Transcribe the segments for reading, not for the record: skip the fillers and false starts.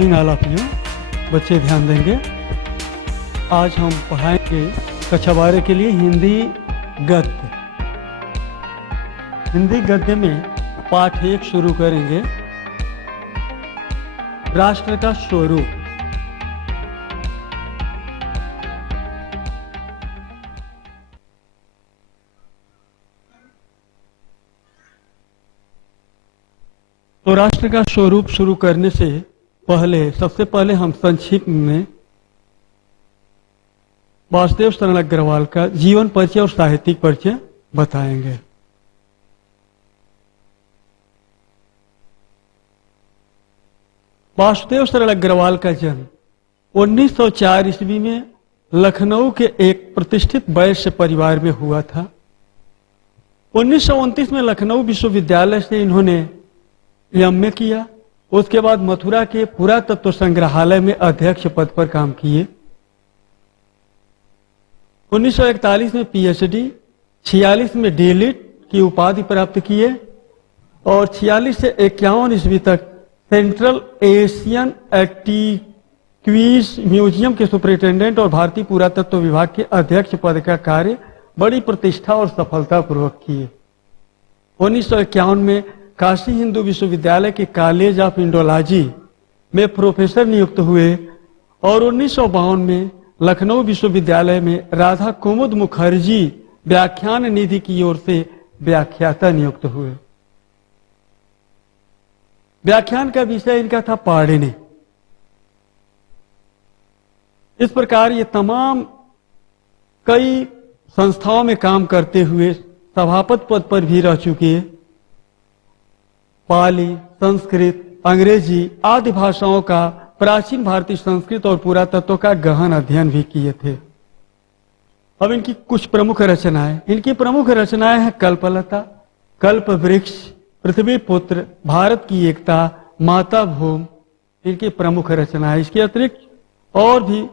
Morning all of you. बच्चे ध्यान देंगे। आज हम पढ़ाएंगे कक्षा 12 के लिए हिंदी गद्य। हिंदी गद्य में पाठ 1 शुरू करेंगे, राष्ट्र का स्वरूप। तो राष्ट्र का स्वरूप शुरू करने से पहले सबसे पहले हम संक्षिप्त में वासुदेव शरण अग्रवाल का जीवन परिचय और साहित्यिक परिचय बताएंगे। वासुदेव शरण अग्रवाल का जन्म 1904 ईस्वी में लखनऊ के एक प्रतिष्ठित वैश्य परिवार में हुआ था। 1929 में लखनऊ विश्वविद्यालय से इन्होंने एमए किया। उसके बाद मथुरा के पुरातत्व संग्रहालय में अध्यक्ष पद पर काम किए। 1941 में पीएचडी, 46 में डीलिट की उपाधि प्राप्त किए और 46 से 51 ईस्वी तक सेंट्रल एशियन एंटीक्वीज म्यूजियम के सुपरिटेंडेंट और भारतीय पुरातत्व विभाग के अध्यक्ष पद का कार्य बड़ी प्रतिष्ठा और सफलतापूर्वक किए। 1951 में काशी हिंदू विश्वविद्यालय के कॉलेज ऑफ इंडोलॉजी में प्रोफेसर नियुक्त हुए और 1952 में लखनऊ विश्वविद्यालय में राधा कुमुद मुखर्जी व्याख्यान निधि की ओर से व्याख्याता नियुक्त हुए। व्याख्यान का विषय इनका था पाणिनि। इस प्रकार ये तमाम कई संस्थाओं में काम करते हुए सभापति पद पर भी रह चुके। पाली, संस्कृत, अंग्रेजी आदि भाषाओं का, प्राचीन भारतीय संस्कृत और पुरातत्व का गहन अध्ययन भी किए थे। अब इनकी कुछ प्रमुख रचनाएं। इनकी प्रमुख रचनाएं हैं कल्पलता, कल्प वृक्ष, पृथ्वी पुत्र, भारत की एकता, माता भूम। इनकी प्रमुख रचनाएं। इसके अतिरिक्त और भी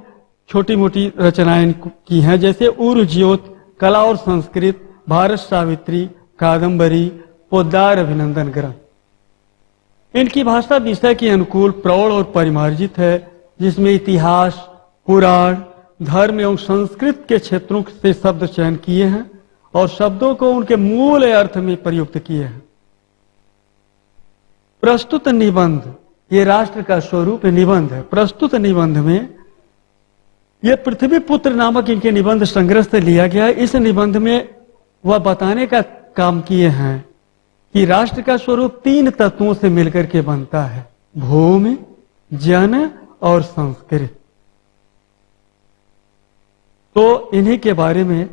छोटी मोटी रचनाएं की हैं, जैसे उर ज्योत, कला और संस्कृत, भारत सावित्री, कादम्बरी, पोद्दार अभिनंदन ग्रंथ। इनकी भाषा विषय के अनुकूल, प्रौढ़ और परिमार्जित है, जिसमें इतिहास, पुराण, धर्म एवं संस्कृत के क्षेत्रों से शब्द चयन किए हैं और शब्दों को उनके मूल अर्थ में प्रयुक्त किए हैं। प्रस्तुत निबंध, ये राष्ट्र का स्वरूप निबंध है। प्रस्तुत निबंध में यह पृथ्वी पुत्र नामक इनके निबंध संग्रह से लिया गया है। इस निबंध में वह बताने का काम किए हैं कि राष्ट्र का स्वरूप 3 तत्वों से मिलकर के बनता है, भूमि, जन और संस्कृत। तो इन्हीं के बारे में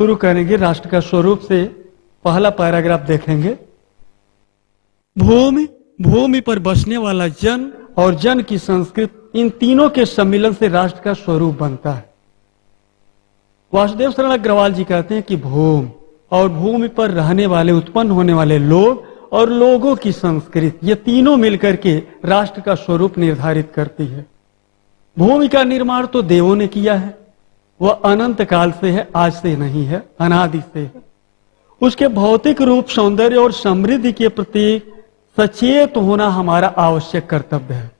शुरू करेंगे। राष्ट्र का स्वरूप से पहला पैराग्राफ देखेंगे। भूमि, भूमि पर बसने वाला जन और जन की संस्कृत, इन तीनों के सम्मिलन से राष्ट्र का स्वरूप बनता है। वासुदेव शरण अग्रवाल जी कहते हैं कि भूमि और भूमि पर रहने वाले, उत्पन्न होने वाले लोग और लोगों की संस्कृति, ये तीनों मिलकर के राष्ट्र का स्वरूप निर्धारित करती है। भूमि का निर्माण तो देवों ने किया है, वह अनंत काल से है, आज से नहीं है, अनादि से है। उसके भौतिक रूप, सौंदर्य और समृद्धि के प्रति सचेत होना हमारा आवश्यक कर्तव्य है।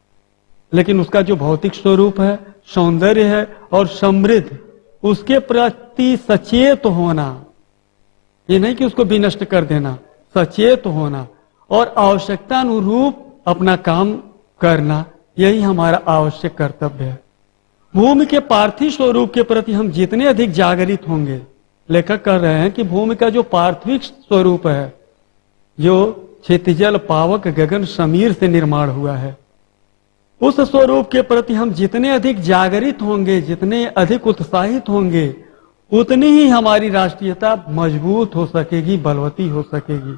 लेकिन उसका जो भौतिक स्वरूप है, सौंदर्य है और समृद्ध, उसके प्रति सचेत होना, ये नहीं कि उसको विनष्ट कर देना, सचेत होना और आवश्यकता अनुरूप अपना काम करना, यही हमारा आवश्यक कर्तव्य है। भूमि के पार्थिव स्वरूप के प्रति हम जितने अधिक जागृत होंगे, लेखक कह रहे हैं कि भूमि का जो पार्थिव स्वरूप है, जो क्षितिजल, पावक, गगन, समीर से निर्माण हुआ है, उस स्वरूप के प्रति हम जितने अधिक जागृत होंगे, जितने अधिक उत्साहित होंगे, उतनी ही हमारी राष्ट्रीयता मजबूत हो सकेगी, बलवती हो सकेगी।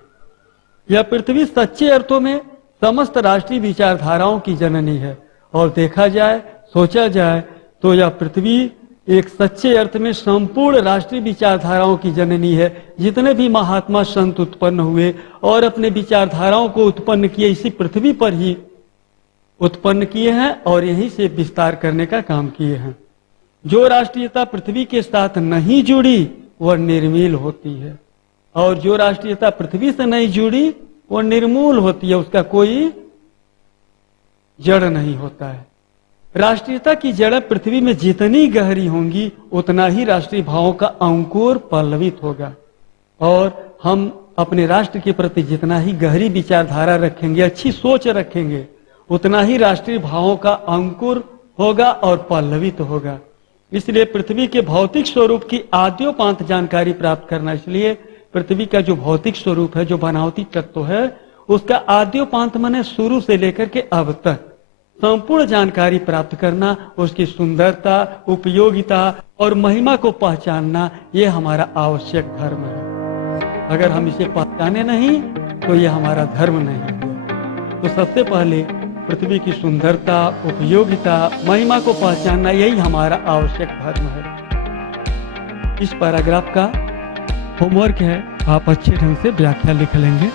यह पृथ्वी सच्चे अर्थों में समस्त राष्ट्रीय विचारधाराओं की जननी है और देखा जाए, सोचा जाए तो यह पृथ्वी एक सच्चे अर्थ में संपूर्ण राष्ट्रीय विचारधाराओं की जननी है। जितने भी महात्मा संत उत्पन्न हुए और अपने विचारधाराओं को उत्पन्न किए, इसी पृथ्वी पर ही उत्पन्न किए हैं और यहीं से विस्तार करने का काम किए हैं। जो राष्ट्रीयता पृथ्वी के साथ नहीं जुड़ी वह निर्मील होती है और जो राष्ट्रीयता पृथ्वी से नहीं जुड़ी वो निर्मूल होती है, उसका कोई जड़ नहीं होता है। राष्ट्रीयता की जड़ें पृथ्वी में जितनी गहरी होंगी उतना ही राष्ट्रीय भावों का अंकुर पल्लवित होगा। और हम अपने राष्ट्र के प्रति जितना ही गहरी विचारधारा रखेंगे, अच्छी सोच रखेंगे, उतना ही राष्ट्रीय भावों का अंकुर होगा और पल्लवित होगा। इसलिए पृथ्वी के भौतिक स्वरूप की आद्योपांत जानकारी प्राप्त करना, इसलिए पृथ्वी का जो भौतिक स्वरूप है, जो बनावटी तत्व है, उसका आद्योपांत माने शुरू से लेकर के अब तक संपूर्ण जानकारी प्राप्त करना, उसकी सुंदरता, उपयोगिता और महिमा को पहचानना, ये हमारा आवश्यक धर्म है। अगर हम इसे पहचाने नहीं तो ये हमारा धर्म नहीं है। तो सबसे पहले पृथ्वी की सुंदरता, उपयोगिता, महिमा को पहचानना, यही हमारा आवश्यक धर्म है। इस पैराग्राफ का होमवर्क है, आप अच्छे ढंग से व्याख्या लिख लेंगे।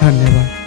धन्यवाद।